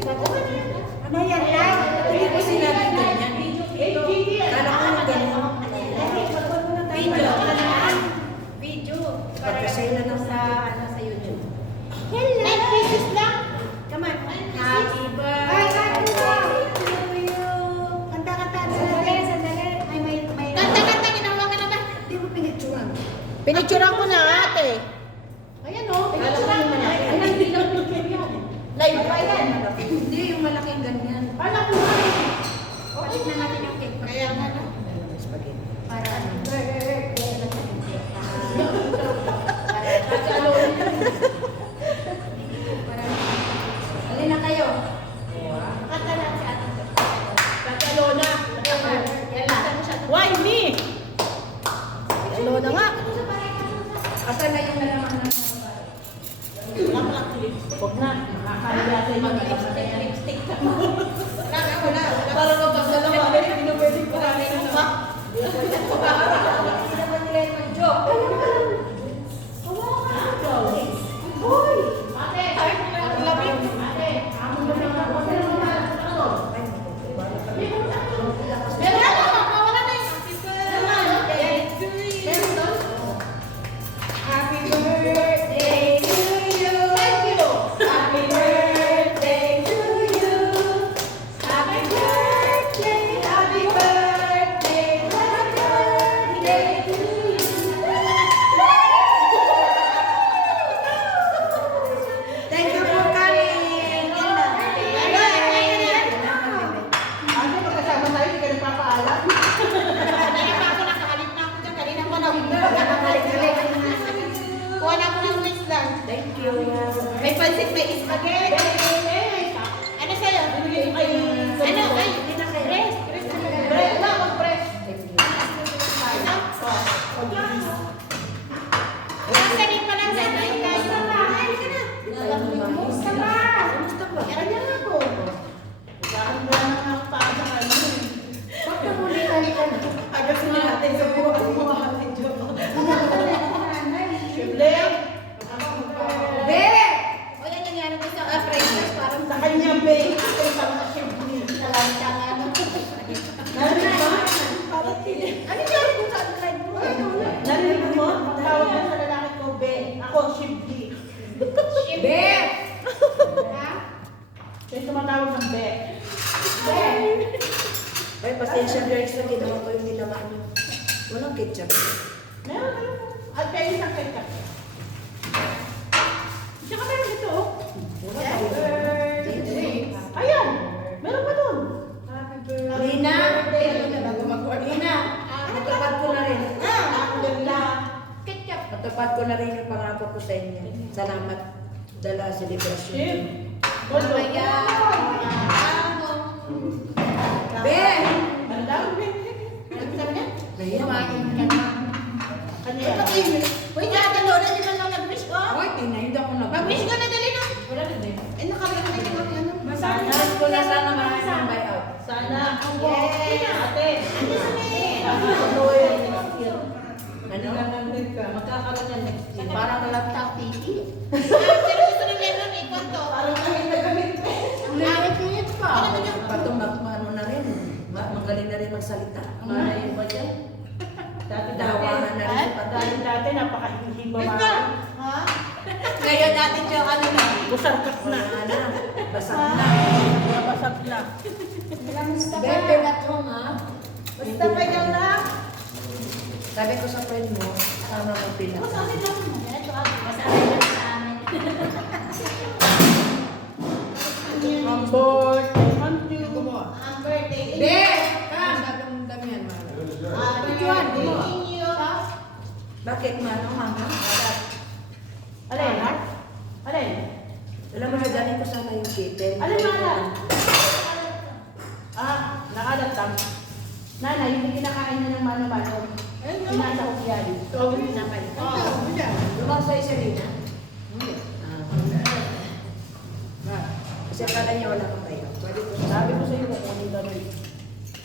Ano yan lang? Hindi ko sinabi ganyan. Kala ko yung ganyan. Video. Pagkasaya na lang sa YouTube. Hello! 9 pieces lang. Come on. Happy birthday to you. Kanta-kanta. Sandali. Ay, may... Kanta-kanta, ginawa ka naman. Hindi mo pinicturan. Pinicturean ko na ate. Ayan o. Pinicturan mo na. Ayan, hindi lang picture yan. Live pa yan. Hindi, yung malaking ganyan. Alam mo na. Palit na natin yung cake. Kaya nga na. Spaghetti. Para ano? Birthday. Alin na kayo? Kanta lang si Ate. Katalona. Yan lang. Why me? Talona nga. Asan na yung nalaman ng Huwag na. Nakakaya sa inyo. Lipstick. wala. Para magpagdalawa. Hindi na pwede ko namin ng pa. Hindi naman nila yung mag-joke. Hoy! Ate, ang lamig. Ate, amon mo na ako. Meron na, mawala na yun. Happy birthday to you. Thank you. Happy birthday to you. Happy birthday, happy birthday, happy birthday to you. Thank you for coming. Ate, magkasama tayo, hindi ka nagpapaalam. Kaya pa ako nakahalit na ako dyan. Kanina pa na kuha na ako ng mix lang. Thank you. May pansit, may spaghetti. Ano sa'yo? Ano? Ay, press. Press na, mag-press. Ano? Sasarin pa lang sa tayo tayo. Kumusta ba? Kaya ako. Gano'n ba naman ako pa sa kanya? Ba't ka muli ka na? Agad sila natin sa buhay mo. Ate Jo. Simple. Be! O yan nangyari ko sa freshers, parang Sa kanya, babe. Ay, parang sa simple. Talanta nga ano. Narinig mo? Ano nangyari ko sa live mo? Narinig mo? Tawag na sa lalaki ko, be. Ako, Shibdi. Be! Kaya tumatawag ng be. Be! Ay, pasensya guys na ginawa ko yung ginawa niyo. Walang ketchup. Meron. At kayo isang ketchup. Tsaka meron ito. Oh. Wala Happy pa. birthday. Ayan. Meron pa dun. Happy birthday. Lina! Bago mag-order. Lina! Natupad ko na rin. Ang ganda. Ketchup. Natupad ko na rin yung pangako ko sa inyo. Salamat. Dala celebration. Shim. Bolo. Be! Ang dami. Kaya, Kumain ka na. Kanya yan. Uy, Talona, di ba lang nag-wish ko? Ay, tinayod ako na. Mag-wish ka na dali na. Wala rin eh. Eh, nakalimutan ko yung ano. Sana ko na sana marami ng buyout. Sana. Yes. Ate. Ano? Magkakaroon yan next year. Parang laptop TV. Pero gusto ni Lennon eh, kwanto? Parang gamit na gamit. Nakikit pa. Ano naman yung Patong ano na rin. Magaling na rin magsalita. Mana yun ba dyan? Dati dawanan na rin sa patay. dati napaka-ihing Ito. Ha? Ngayon natin yung ano na. Busarkas na. Wala na. Basag na. Nabasag na. Kamusta ba? Bebe na to ha. Basta pa yan lang. Sabi ko sa friend mo, sama mo pila. Masabi lang. Ito ako. Masabi lang sa amin. Ang birthday. Thank you. Ang birthday. Be! Masyadong damihan mo. Happy Juan, birthday to you. Bakit mano, mama? Alin? Alin? Alam mo, nadalhin ko sana yung kitten. Alin mala? Nakalatang. Nanay, hindi kinakain na ng mano-mano. Pinasa ko yan. So, pinapay. Lumang sa isa rin, ha? Hindi. Kasi akala niya wala kang tayo. Pwede ko Sabi ko sa iyo, kukunin na rin.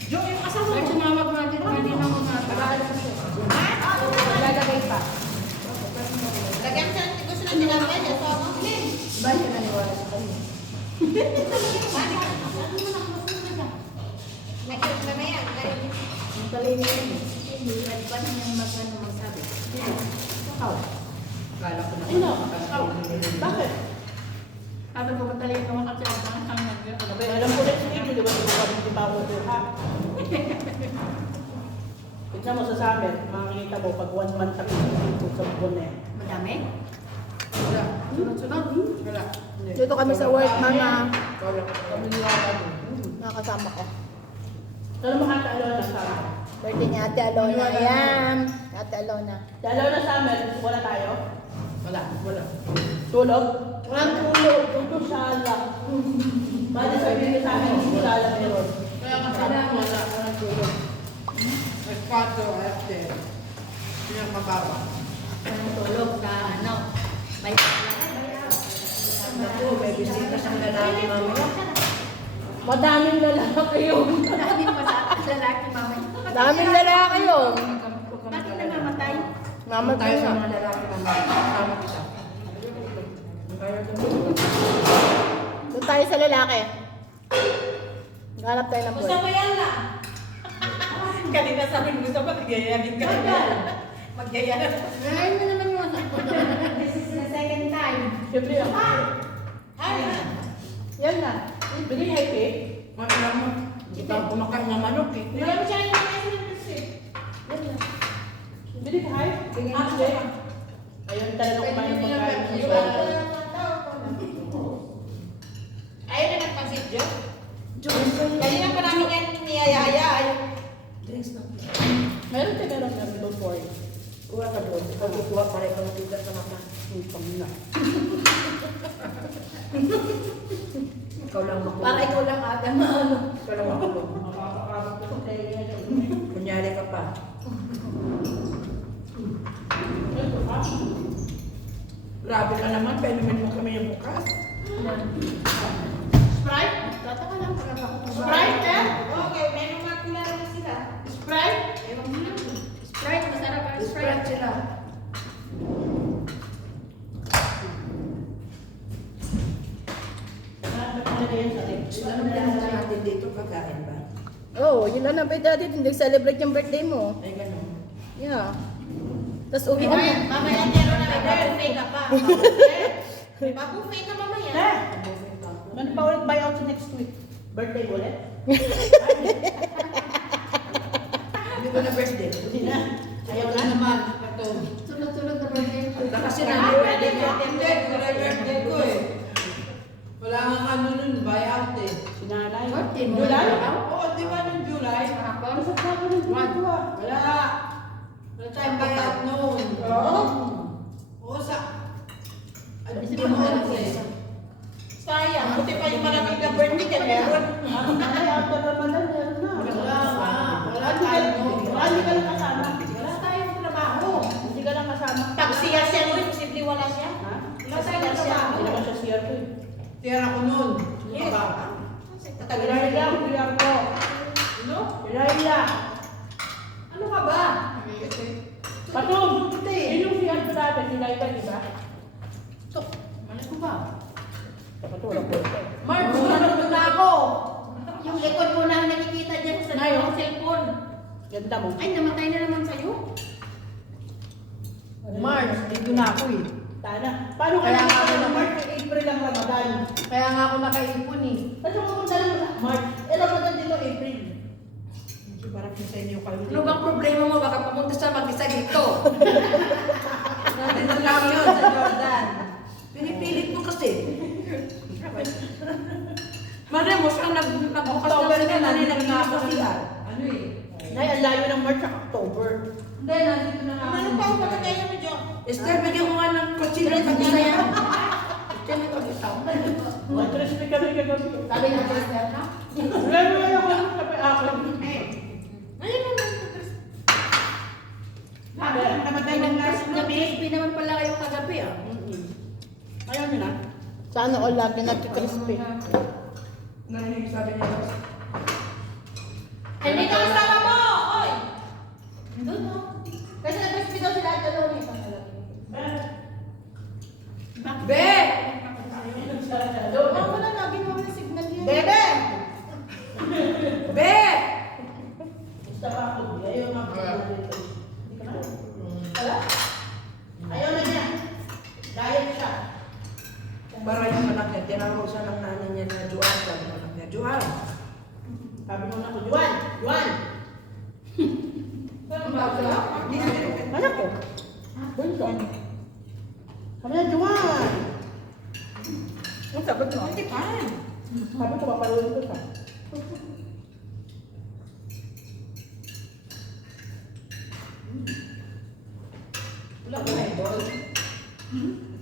Jo, yung kasama ko. Sumamag natin. Kanina mo na. Lalagay pa. Lagyan sa gusto ng tinapay. Ito ako. Iba siya naniwala sa kanya. Mamaya, Ang talino yun. Paano niyang magsabi? Ikaw. Kala ko na. Ano? Bakit? Sabi ko, matalino naman kasi ang Sabi, alam ko rin sige, di ba di pa ako doon, ha? Tignan mo sa amin, makikita mo pag 1 month ako dito sa buwan eh. Madami? Wala. Sunod-sunod. Wala. Dito kami sa work, mama. Wala. Kami nilaga doon. Nakakasama ko. Alam mo, Ate Alona sa amin. Birthday ni Ate Alona. Ayan. Ate Alona. Ate Alona sa amin, wala tayo? Wala. Wala. Tulog? Walang tulog. Tulog sala. Bali sabihin niyo sa amin, hindi sala meron. Kaya nga sabi ko, wala. Walang tulog. May 4 ate. Yun ang mababa. Anong tulog sa ano? May Ako, may bisita siyang lalaki mamaya. Madaming lalaki yun. Daming lalaki, mama. Daming lalaki yun. Bakit namamatay? Mama ko Tayo sa na. mga lalaki mamaya. Kasama kita. Kaya doon. Doon tayo sa lalaki. Hanap tayo ng Gusto boy. mo yan lang. Kanina sabi mo, gusto mo, magyayagin ka. Magyayagin. Ay, mo naman yung This is the second time. Siyempre ako. Ay, Yan na. Bigay high pay. Alam mo, ibang kumakain ng manok eh. bigyan mo siya yung ice cream. Yan na. Bili ka high. Bigay mo siya. Ayun talaga kumain ng pagkain. Ayaw na nagpansit, Jo. Diyos, Kanina pa namin yan niyayaya. drinks na. Meron tayo meron don't worry. Kuha ka doon. Ikaw kukuha para ikaw tigas sa mata. Pamina. Ikaw lang makulong. Para ikaw lang aga maano. Ikaw lang makulong. Kunyari ka pa. Grabe ka naman, painumin mo kami yung bukas. Sprite? Tata ka lang para ako. Sprite, eh? Okay, meron nga kilala sila. Sprite? Ewan mo lang. Sprite, masarap ang Spread Sprite. sila. Sila naman lang natin dito kakain ba? Oo, yun lang ang pwede natin. Hindi celebrate yung birthday mo. Ay, gano'n. Yeah. Tapos uwi Mamaya, na. mamaya meron na mag-buffet ka pa. May buffet ka mamaya. Eh, man pa ulit buy out next week. Birthday ulit? Hindi ko na birthday. Hindi na. Ayaw na naman. Sunod-sunod na birthday. Kasi na birthday ko. Hindi, wala birthday ko eh. Wala nga ano nun, buyout eh. Sinanay. Birthday mo. July? Oo, di ba nung July? Kahapon. Masap na ako ng July ko ah. Wala. Wala tayong buyout noon. Oo. Oo, sa... Ano Isip mo mo na ano lang eh? Sayang, buti pa yung malamig na birthday ka meron. Ay, after Ramadan, meron na. Wala nga. Wala Hindi ka tayong noon. hindi ka lang kasama. Wala tayong trabaho. Hindi ka lang kasama. Pag siya mo, posible wala siya. Ha? Wala tayong trabaho. Hindi naman siya siya ko eh. Tira ko noon. Yes. Tatagal Pilay lang, pilay ko. Ano? Pilay lang. Ano ka ba? Patong! Yun yung siya ko dati, pilay ka, di ba? Malay ko ba? Patulog ko. Mark, nanonood na ako. Yung likod mo na nakikita dyan sa Ngayon? cellphone. Ganda mo. Ay, namatay na naman sa'yo. Mark, dito na ako eh. Sana. Paano ka Kaya nga nakakita ako ng naman. March, April ang Ramadan? Kaya nga ako nakaipon eh. Kasi pumunta lang sa March. Eh, Ramadan dito, April. Medyo parang sa inyo kayo. Ano bang problema mo? Baka pumunta sa mag-isa dito. Nandito lang yun sa Jordan. Pinipilit mo kasi. Mare mo siya nagbukas October na na, sila nandito na nila ako. sa CR. Ano eh? Nay, ang layo ng March sa October. Hindi, nandito na nga. Ano pa ang patagay mo dyan? Esther, bigyan mo nga ng kutsilyo pag isa yan. Kutsilyo pag isa. Mag-respect kami kagabi. Sabi ng Esther, ha? Wala mo na ako ng kape ako. Ayun naman. Namatay ng last na. Crispy naman pala kayo kagabi, ah. Ayaw nyo na. Sana all lagi nagki-crispy. Narinig sabi niya. Hindi ka kasama mo! Oy! Doon, no? Kasi nag-crispy daw sila at dalawa nito. Be! Doon. Ako na, lagi mo Bebe! Be! Gusto pa ako. Ayaw nga po. Hindi ka na. Wala? Ayaw na niya. Diet siya. Para yung anak niya, tinawag siya ng nanay niya na Juan. Sabi ng anak niya, Juan. Sabi mo na ko, Juan! Juan! Anak ko. Bunso. Sabi niya, Juan! Ang sagot mo. Hindi pa. Sabi ko, papaluin ko siya. Wala ko na idol.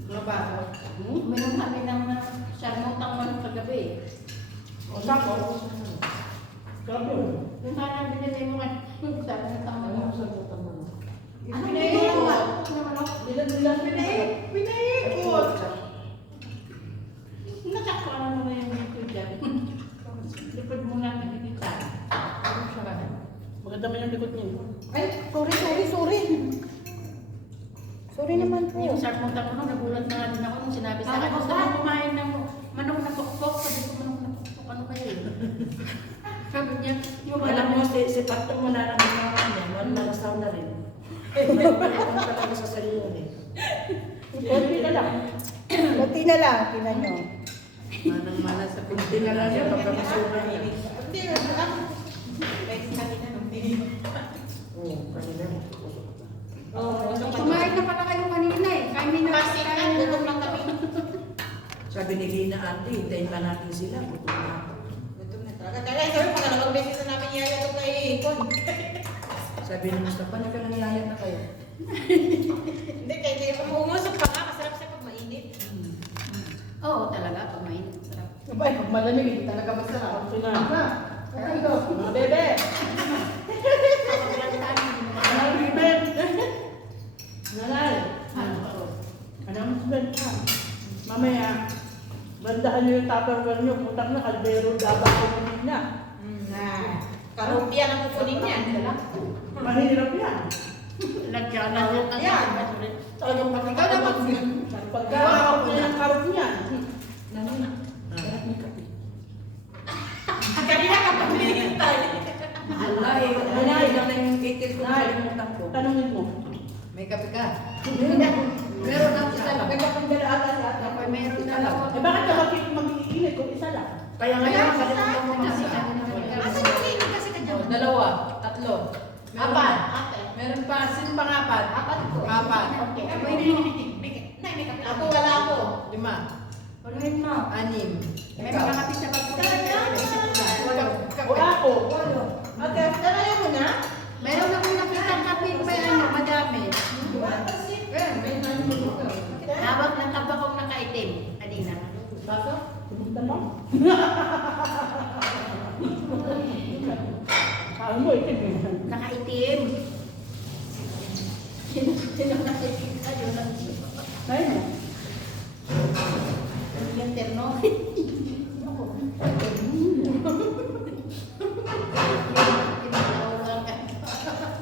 Mga bata. Uminom kami ng sarmutang manok kagabi. O, sako. Sabi mo. Yung sana binili mo nga sarmutang manok. Ano Pinaikot. binili mo? Ano manok? Bilang-bilang pinaikot. Nasakwa na naman yung dito dyan. Lipod mo na nakikita. Ano siya ba? Maganda man yung likod niya. Ay, sorry. Sorry naman po. Yung sarmutang manok, nagulat na nga din ako nung sinabi sa akin. Gusto mo kumain ng manok na pokpok? Sabi ko manok na pokpok. Ano kayo eh? Sabi niya, yung Alam mo, si Pato mo na naman niya, nalasaw na rin. Mayroon talaga sa sarili niya. Konti na lang. Buti na lang, tingnan nyo. Manang-mana sa Hindi na lang siya pagkamasura niya. Hindi na lang. Guys, kanina nung tinigil. Oo, kanina. kumain na pala kayo kanina eh. Kainin na Kasi nga, gutom lang kami. Sabi ni Lina, Auntie, hintayin pa natin sila. Gutom na ako. Gutom na talaga. Kaya sabi, pangalawang beses na namin yaya ito kay Kon. Sabi ni Mustafa, nagkalangyaya na kayo. Hindi, kaya umuusap pa nga. Masarap siya pag mainit. Oo, talaga. Pag mainit, sarap. Abay, pag malamig, hindi talaga masarap. Sinama. Ay, go. Mga bebe. Anong bebe? Nanay. Anong husband ka? Mamaya, bandahan niyo yung tupperware niyo. Putak na, kaldero, daba ko na. Karupia na kukunin yan. Mahirap yan. Lagyan na lang ang Yan. Talagang Ikaw naman. Pagkakakap niya ng karup niya. Nanay, harap ni kape. Kanina ka pa hinihintay. Ay, nanay, lang na yung kitil ko, nakalimutan ko. Tanungin mo. May kape ka. Meron ang isa lang. Nagpapagdala ata si ate. Ako meron na lang. Eh bakit ka mag-iinit kung isa lang? Kaya ngayon, nakalimutan ko Kasi kasi. Asa yung linig kasi ka dyan? Dalawa, tatlo. Meron Apat. pa. Meron pa. Sino pang apat? Apat ko. Apat. Okay. Ako wala ako. 5, Puluhin mo. 6. May mga kapit sa pagpunan. O ako. Ate, talaga mo na? Meron akong nakita kapit pa ano, madami. Hawak ng kabakong nakaitim. Kanina. Baso? Pumunta mo? Saan mo itim eh? Nakaitim. Sino nakaitim ka? Yun lang. Saan mo? Yung terno.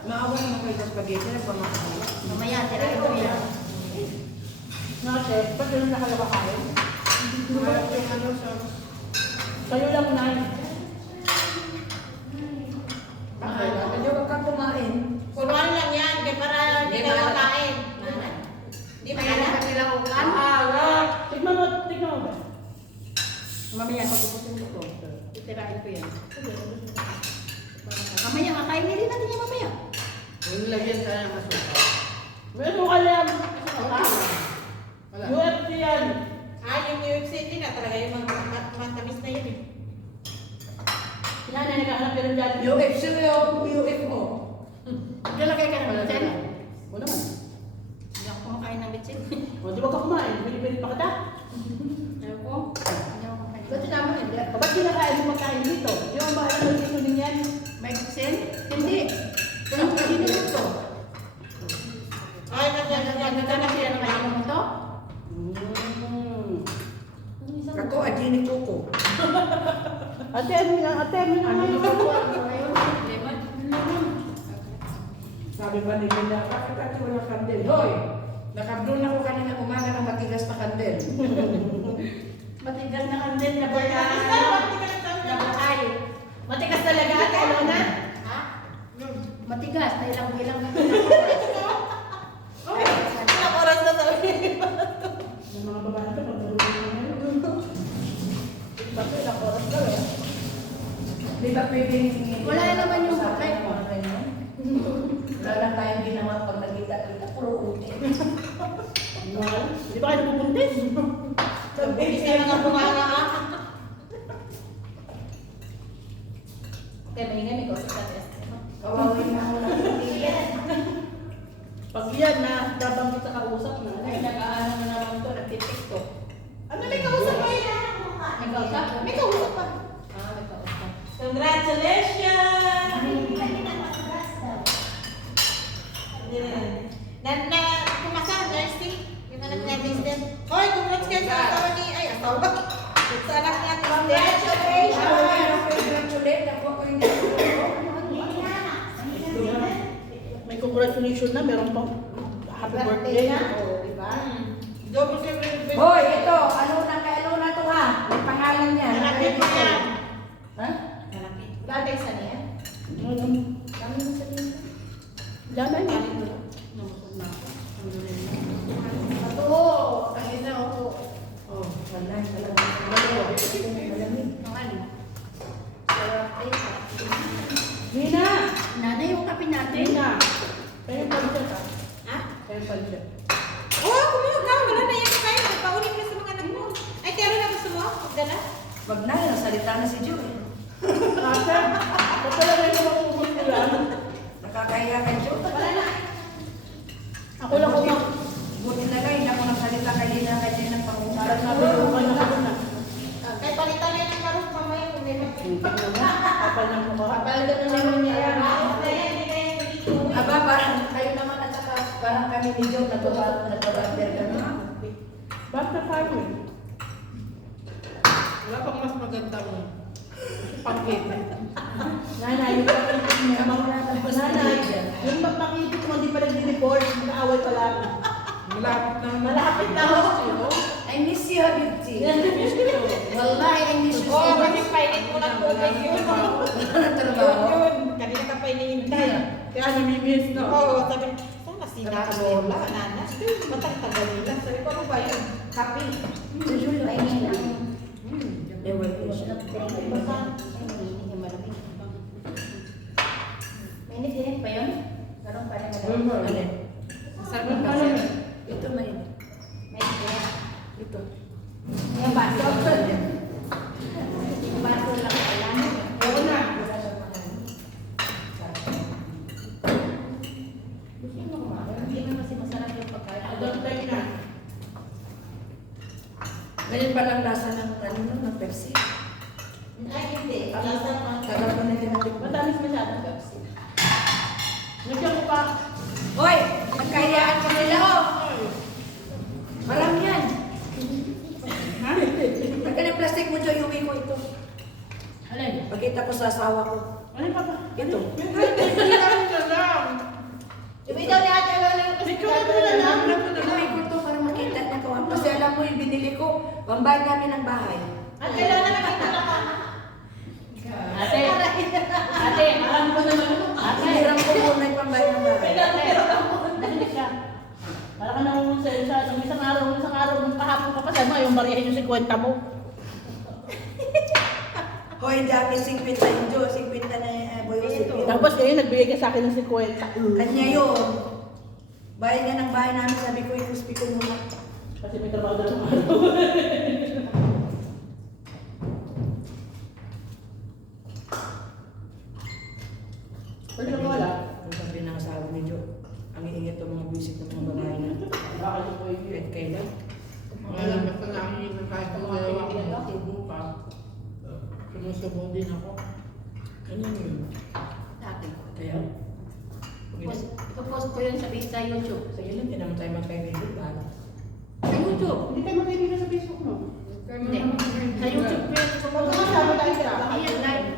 Maawa naman kayo sa spaghetti, nagpamakain. Mamaya, tirahin mo yan. Nga, chef, ba't yun ang nakalawa kain? Kayo lang na. Bakit? Hindi wag kang kumain. Kunwari lang yan, kaya para hindi ka makain. Hindi pa yan. Pagkilaukan. Tignan mo ba? Mamaya, pagpupusin ko to. Titirahin ko yan. Mamaya, kakainin din natin yan mamaya. Yung lagyan sana ng asukal. Meron ka lang. Wala. UFC yan. Yung UFC din na talaga yung matamis na yun eh. Yan, naghahanap ka ng dati. UFC o UF mo? Lalagay ka ng bitsin. O naman. Hindi ako kumakain ng bitsin. O, di ba ka kumain? Bili-bili pa kita? Ayaw ko. Hindi ako kumakain. Ba't sinama hindi? O, ba't kinakain mo magkain dito? Yung ang bahala ng dito din yan. May bitsin? Hindi. Kaya ko hinulog ko. Ay, Nagkana sila ng kainom mo to? Kako, adini kuko. Ate, ano yan? Ate, ano yan? Sabi ba ni Linda, bakit ate wala kandel? Hoy! Nakabdoon ako kanina umaga ng matigas na kandel. Matigas na kandil na ba Basta, yan? bakit ka Di ba pwedeng... Wala naman yung patay. Wala lang tayong ginawa pag nagkita-kita, puro uti. Di ba kayo pupuntis? Hindi na nga bumanga. Okay, maingay, may kausap ka test. Kawawin na ako ng pagkiyan. Pag yan na, nabanggit sa kausap na. Ay, nag-aano mo naman to, nagtitiktok. Ano may kausap pa yun? May kausap? May kausap pa. Ah, may kausap. Congratulations! Na pumasa, nursing. Yung anak natin din. Hoy, congrats kayo sa asawa ni... Ay, asawa. Sa anak natin din. Congratulate ako ko yung May congratulations na, meron pang happy birthday. Oo, di ba? Double celebrate. Hoy, ito, ano na to ha? May pangalan niya. Malaki pa yan. Ha? Malaki. Bagay sa niya? Dami mo sa niya? Lamay na. Ito, kanina ako. Oh, wala. Malamig. Ang ano? Sarap ay Nina! Nanay yung kape natin. Nina! Kayo pansya ka? Ha? Kayo pansya. Oh, kumuha ka. Wala na yan kayo. Paunin mo sa mga anak mo. Ay, kaya na gusto mo? Magdala? Wag na, nasalita na si Joy. Ate, ba't talaga yung mapupunta nila? Nakakahiya kay Joy. Wala na. Ako lang Buti- ako. Buti na lang, hindi ako nagsalita kay Lina kay ng pangungkara. Parang sabi ko, ano ka na? Kaya palitan na yung marong mamaya kung may mag- Tingnan mo, kapal ng mukha. Kapal ka na naman niya yan. Ayos na yan, hindi na yan dito. Aba, parang kayo naman at saka parang kami ni Joy nagbabander kami. Basta tayo eh. Wala pang mas magandang pakit. Nanay, yung pakitin mo. Nanay, yung pakitin mo, hindi pa nag-report. Naaway pa lang. Malapit na. Malapit na ako. I miss you, Habibti. Wallahi, I miss you so Oo, much. kasi painit mo lang tubig yun. Wala na trabaho. Yun. Kanina ka pa inihintay. Kaya namimiss na. Oo, sabi, sana si Lola, Nana. Matang-tagal nila. Sabi ko, ano ba yun? Kapi. Si Joy, Ay, lang. ewan ko siya. Mainit din pa yun? Ganun pa rin Uy, madami. Alin? Sabi Ano? ko na. Ito may Mainit din. ito. Yung baso. Yung baso lang pala. Oo na. Gusto mo kumain? Hindi naman kasi masarap yung pagkain. Adult time na. Ganyan pa lang lasa ng ano ng Pepsi. Ay, hindi. Lasa pa. Tagal ko na din natin. Matamis masyadong Pepsi. Nagyan ko pa. Hoy! Magkayaan ko nila, oh! Marami yan. Ha? Tagal yung plastic mo, Joy, uwi ko ito. Alin? Pagkita ko sa asawa ko. Alin pa ba? Ito. Kailangan na lang. Sabi daw ni Ate Lola yung Ikaw na mo na lang. Inuwi ko ito para makita niya ko. Kasi alam mo yung binili ko, pambayad namin ng bahay. Ate Lola nakita ka. Ate, ate, alam ko naman. Ate, Hiniram ko muna yung pambayad ng bahay. narinig ka. Para ka naman sa isang araw, nung kahapon ka pa, sabi mo, yung bariyahin yung 50 mo. Hoy, Jackie, 50 yung Joy, 50 na boy, 50. Tapos ngayon, nagbigay ka sa akin ng 50. Kanya yun. Bayad nga ng bahay namin, sabi ko, ikuspi ko muna. Kasi may trabaho na ng araw. Pwede na wala. Kung sabi ng asawa ni Joy, ang iingat ng mga buwisit ng mga babae na. Bakit ko yung Kahit kailan. Alam mo sa langit na kahit ang dalawa ko subo pa. Sumusubo din ako. Ano yun? Dati. Kaya? Ipopost ko yun sa YouTube. Sige lang, hindi naman tayo magkaibigan ba? Sa YouTube. Hindi kayo magkaibigan sa Facebook, no? Hindi. Sa YouTube ko yun. Huwag ka masyado tayo sa Hindi yan live.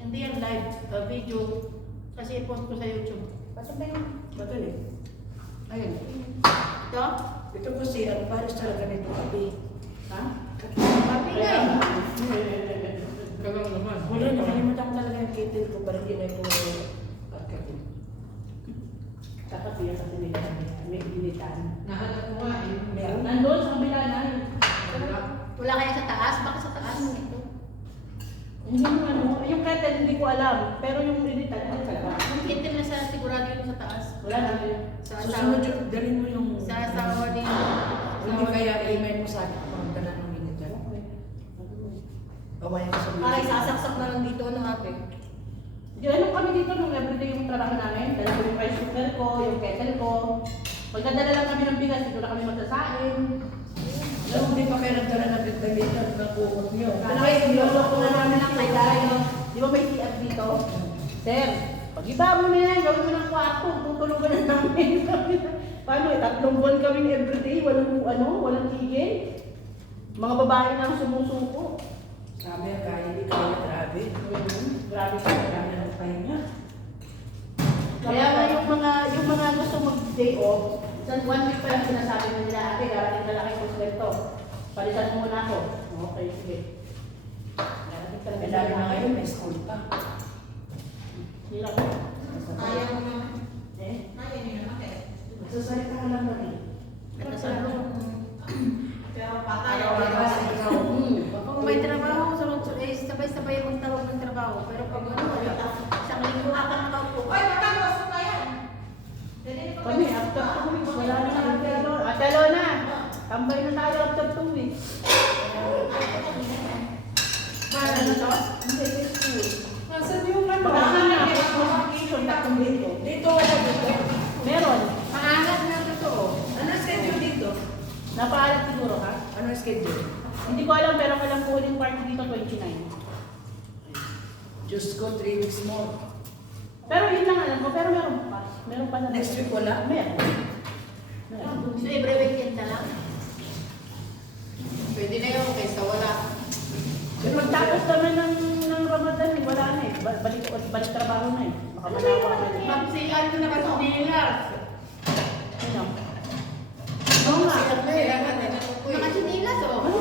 Hindi yan live. Video. Kasi i-post ko sa YouTube. Basta ba yun? Madali. Ayun. Ito? Ito kasi, ang pares talaga nito kape. Ha? Papi nga eh. Galang naman. Wala, nakalimutan ko talaga yung kettle ko, parang hindi na ito kape. Dapat yun kasi nila may initan. Nahanap ko nga eh. Meron. Nandun sa kabila na yun. Wala kaya sa taas? Baka sa taas mo ito. Hindi mo ano, yung kettle hindi ko alam. Pero yung editan, ano talaga? Yung itim na sa sigurado yung sa taas. Wala na. Sa Susunod yun, dalhin mo yung... Sa asawa din. Hindi kaya email mo sa akin kung magdala ng minute dyan. Bawayan ko sa video. Ay, sasaksak na lang dito, ano ate? Ano kami dito nung everyday yung trabaho namin. Dala ko yung rice cooker ko, yung kettle ko. Pag nadala lang kami ng bigas, dito na kami magsasain. Alam mo, hindi pa kayo nagdala ng bitdamitan ng kumot nyo. Ano kayo, nilolok ko na namin ng may tayo. Di ba may CF dito? Sir, pag-iba mo na yan, gawin mo ng kwarto, tutulugan na namin. Paano eh, 3 buwan kaming everyday, walang tigil. Mga babae na ang sumusuko. Sabi, kaya hindi kaya grabe. Grabe sa Kaya ng pahinga. Kaya nga yung mga gusto mag-day off, sa 1 week pa lang sinasabi na nila, ate, darating na lang kayo sa sweldo. Palitan mo muna ako. Okay, sige. Darating talaga Kaya na ngayon, may school pa. Hirap. Ayaw mo naman. Eh? Ayaw niyo naman kaya. Magsasalita ka lang kami. Ito sa ano? Pero patay. Araw-araw ikaw. Kung may trabaho, sabay-sabay magtawag ng trabaho. Pero pag ano, isang linggo ka nakaupo. Oy, matangos mo yan. Kami, after 2 weeks, wala na Ate Alona. Ate Alona, tambay na tayo after 2 weeks. Ano na to? Hindi, sa school. Nasaan yung ano? Baka na, vacation, 3 dito. Dito wala dito. Meron. Maalat na totoo. Ano ang schedule dito? Napaalat siguro ha? Ano ang schedule? Hindi ko alam, pero kailang po yung party dito 29. Diyos ko, 3 weeks more. Pero yun lang alam ko, pero meron pa. Meron pa na. Next week wala? Meron. Meron. So every weekend na lang? Pwede na yun kaysa wala. Pagtapos naman ng Ramadan, wala na eh. Balik trabaho na eh. Baka manawa na eh. Pagsiyan mo na ba sa dilas? Ano? Oo nga. Kaya nga, tinanong ko eh. Nakasinilas oh. Ano